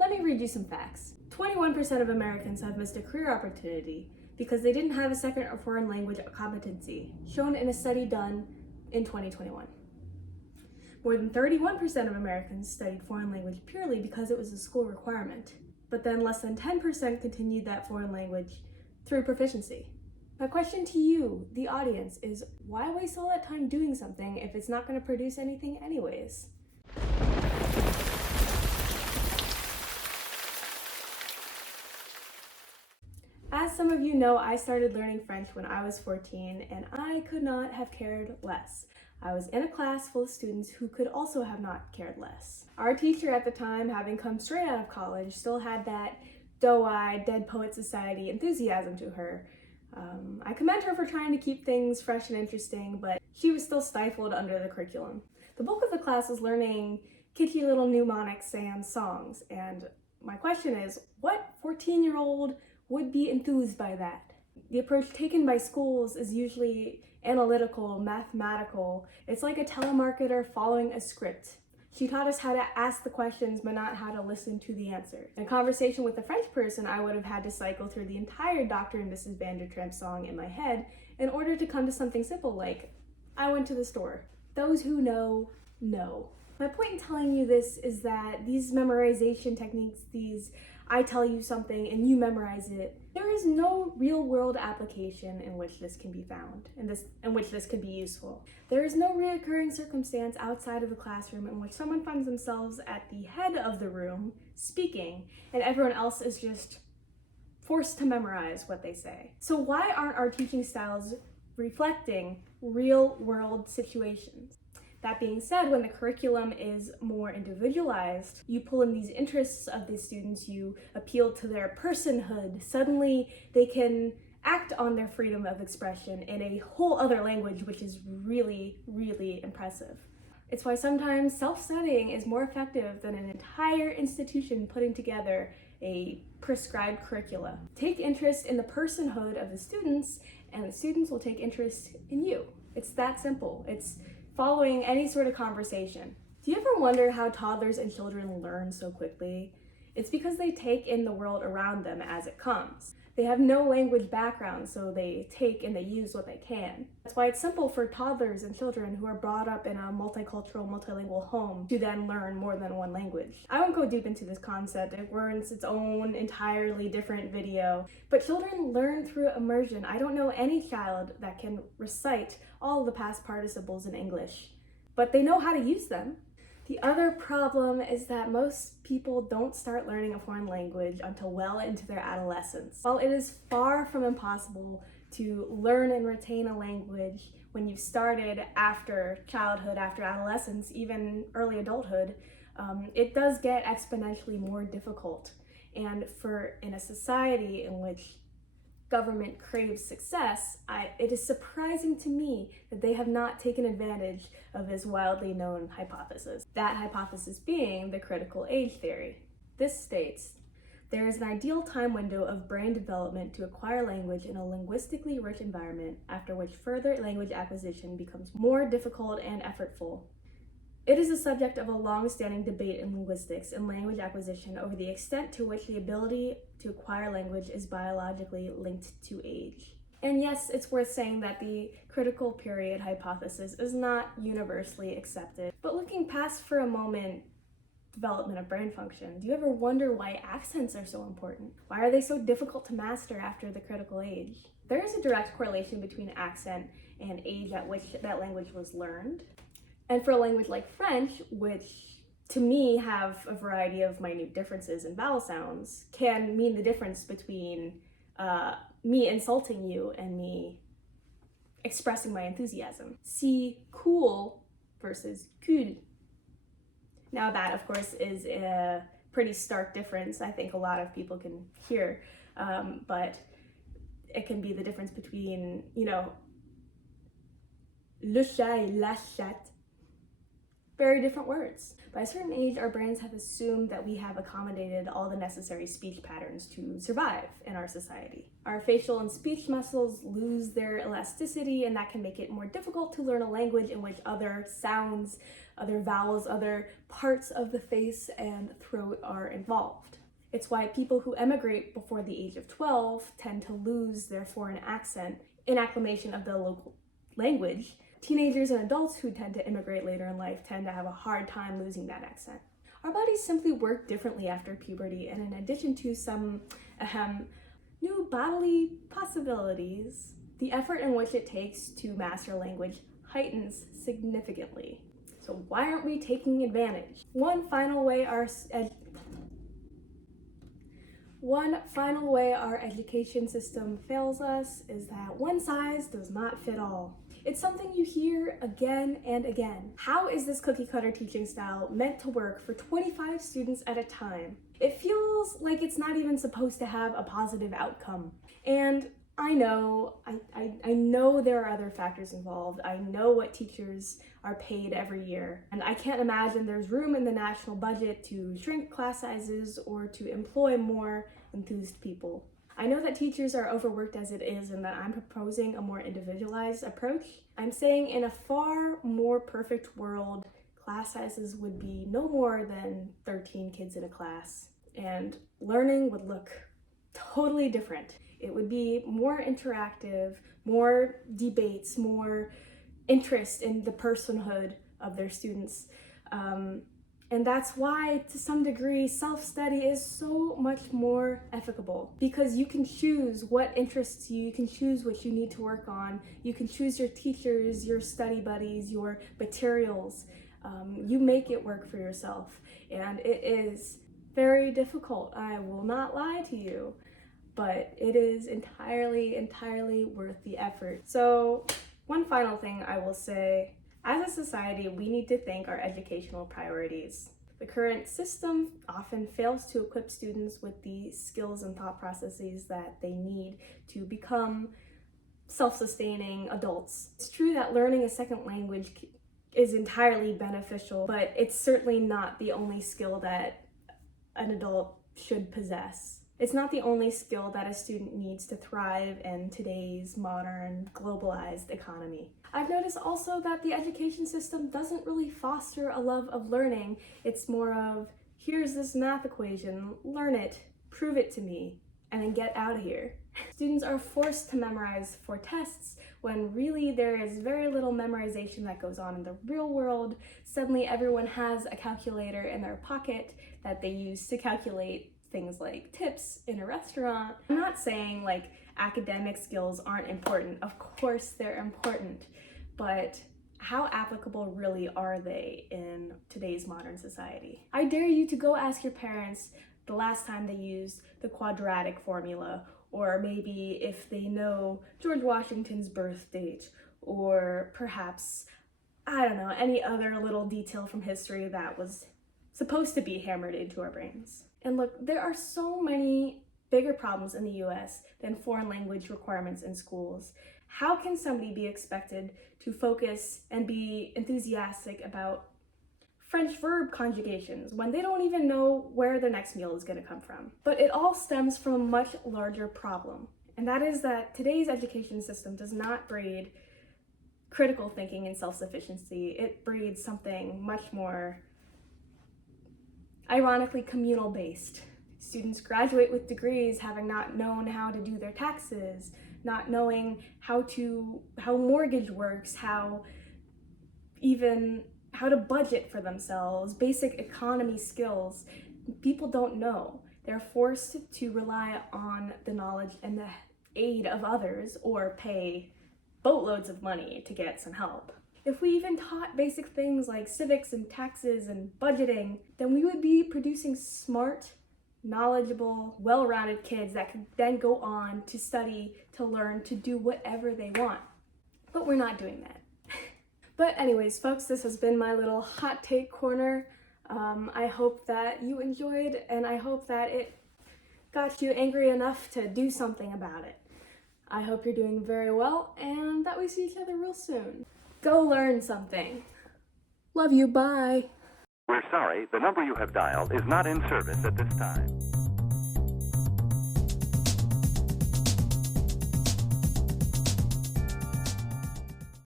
Let me read you some facts. 21% of Americans have missed a career opportunity because they didn't have a second or foreign language competency, shown in a study done in 2021. More than 31% of Americans studied foreign language purely because it was a school requirement, but then less than 10% continued that foreign language through proficiency. My question to you, the audience, is why waste all that time doing something if it's not going to produce anything anyways? As some of you know, I started learning French when I was 14, and I could not have cared less. I was in a class full of students who could also have not cared less. Our teacher at the time, having come straight out of college, still had that doe-eyed, Dead Poet Society enthusiasm to her. I commend her for trying to keep things fresh and interesting, but she was still stifled under the curriculum. The bulk of the class was learning kitschy little mnemonic sans songs, and my question is, what 14-year-old would be enthused by that? The approach taken by schools is usually analytical, mathematical. It's like a telemarketer following a script. She taught us how to ask the questions, but not how to listen to the answer. In a conversation with a French person, I would have had to cycle through the entire Dr. and Mrs. Vandertramp song in my head in order to come to something simple like, I went to the store. Those who know, know. My point in telling you this is that these memorization techniques, these I tell you something and you memorize it, there is no real world application in which this can be found, in which this could be useful. There is no reoccurring circumstance outside of the classroom in which someone finds themselves at the head of the room speaking and everyone else is just forced to memorize what they say. So why aren't our teaching styles reflecting real world situations? That being said, when the curriculum is more individualized, you pull in these interests of the students, you appeal to their personhood, suddenly they can act on their freedom of expression in a whole other language, which is really, really impressive. It's why sometimes self-studying is more effective than an entire institution putting together a prescribed curricula. Take interest in the personhood of the students, and the students will take interest in you. It's that simple. It's following any sort of conversation. Do you ever wonder how toddlers and children learn so quickly? It's because they take in the world around them as it comes. They have no language background, so they take and they use what they can. That's why it's simple for toddlers and children who are brought up in a multicultural, multilingual home to then learn more than one language. I won't go deep into this concept. It warrants its own entirely different video. But children learn through immersion. I don't know any child that can recite all the past participles in English, but they know how to use them. The other problem is that most people don't start learning a foreign language until well into their adolescence. While it is far from impossible to learn and retain a language when you've started after childhood, after adolescence, even early adulthood, it does get exponentially more difficult. And in a society in which government craves success, it is surprising to me that they have not taken advantage of this wildly known hypothesis. That hypothesis being the critical age theory. This states, there is an ideal time window of brain development to acquire language in a linguistically rich environment, after which further language acquisition becomes more difficult and effortful. It is the subject of a long-standing debate in linguistics and language acquisition over the extent to which the ability to acquire language is biologically linked to age. And yes, it's worth saying that the critical period hypothesis is not universally accepted. But looking past for a moment development of brain function, do you ever wonder why accents are so important? Why are they so difficult to master after the critical age? There is a direct correlation between accent and age at which that language was learned. And for a language like French, which to me have a variety of minute differences in vowel sounds, can mean the difference between me insulting you and me expressing my enthusiasm. See cool versus cool. Now that, of course, is a pretty stark difference. I think a lot of people can hear, but it can be the difference between, le chat et la chatte. very different words. By a certain age, our brains have assumed that we have accommodated all the necessary speech patterns to survive in our society. Our facial and speech muscles lose their elasticity, and that can make it more difficult to learn a language in which other sounds, other vowels, other parts of the face and throat are involved. It's why people who emigrate before the age of 12 tend to lose their foreign accent in acclimation of the local language. Teenagers and adults who tend to immigrate later in life tend to have a hard time losing that accent. Our bodies simply work differently after puberty, and in addition to some new bodily possibilities, the effort in which it takes to master language heightens significantly. So why aren't we taking advantage? One final way our education system fails us is that one size does not fit all. It's something you hear again and again. How is this cookie cutter teaching style meant to work for 25 students at a time? It feels like it's not even supposed to have a positive outcome. And I know there are other factors involved. I know what teachers are paid every year. And I can't imagine there's room in the national budget to shrink class sizes or to employ more enthused people. I know that teachers are overworked as it is and that I'm proposing a more individualized approach. I'm saying in a far more perfect world, class sizes would be no more than 13 kids in a class, and learning would look totally different. It would be more interactive, more debates, more interest in the personhood of their students. And that's why, to some degree, self-study is so much more efficable, because you can choose what interests you, you can choose what you need to work on, you can choose your teachers, your study buddies, your materials. You make it work for yourself, and it is very difficult, I will not lie to you, but it is entirely worth the effort. So one final thing I will say: as a society, we need to think our educational priorities. The current system often fails to equip students with the skills and thought processes that they need to become self-sustaining adults. It's true that learning a second language is entirely beneficial, but it's certainly not the only skill that an adult should possess. It's not the only skill that a student needs to thrive in today's modern, globalized economy. I've noticed also that the education system doesn't really foster a love of learning. It's more of, here's this math equation, learn it, prove it to me, and then get out of here. Students are forced to memorize for tests when really there is very little memorization that goes on in the real world. Suddenly everyone has a calculator in their pocket that they use to calculate things like tips in a restaurant. I'm not saying like academic skills aren't important. Of course they're important, but how applicable really are they in today's modern society? I dare you to go ask your parents the last time they used the quadratic formula, or maybe if they know George Washington's birth date, or perhaps, I don't know, any other little detail from history that was supposed to be hammered into our brains. And look, there are so many bigger problems in the US than foreign language requirements in schools. How can somebody be expected to focus and be enthusiastic about French verb conjugations when they don't even know where their next meal is going to come from? But it all stems from a much larger problem, and that is that today's education system does not breed critical thinking and self-sufficiency. It breeds something much more, ironically, communal based. Students graduate with degrees having not known how to do their taxes, not knowing how mortgage works, how to budget for themselves, basic economy skills. People don't know. They're forced to rely on the knowledge and the aid of others, or pay boatloads of money to get some help. If we even taught basic things like civics and taxes and budgeting, then we would be producing smart, knowledgeable, well-rounded kids that could then go on to study, to learn, to do whatever they want. But we're not doing that. But anyways, folks, this has been my little hot take corner. I hope that you enjoyed, and I hope that it got you angry enough to do something about it. I hope you're doing very well, and that we see each other real soon. Go learn something. Love you, bye. We're sorry, the number you have dialed is not in service at this time.